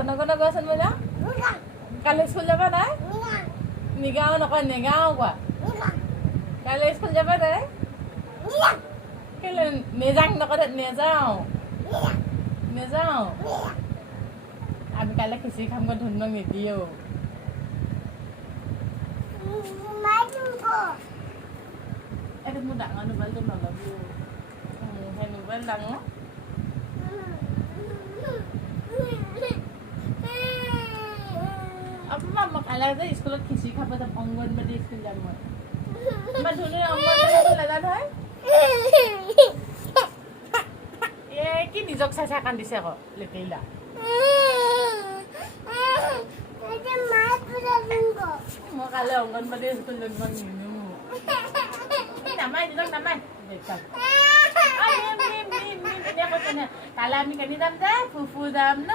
জনগণ কোৱাচোন বোলা কালি স্কুল যাবা নাই নিগাও নকয় নেগাও কোৱা কালি স্কুল যাবা নাই কেলে নেযাং নকয় নেযাওঁ নেযাওঁ আমি কাইলৈ খিচিৰি খামগৈ ধুনক নিদিয়েও এইটো মোৰ ডাঙৰ মোবাইলটো নল'বি সেই মোবাইল ডাঙৰ আপোনাৰ মই কাইলৈ যে স্কুলত খিচিৰি খাব যাম অংগনবাদী স্কুল যাম মই ইমান ধুনীয়া অংগনবাদী নাজানো হয় এই কি নিজক চাই চাই কান্দিছে আকৌ লেটেৰিলা মই কাইলৈ অংগনবাদী স্কুল যাব নিনো নামাই নিজক নামাই কাইলৈ আমি কেনি যাম যে ফুফু যাম ন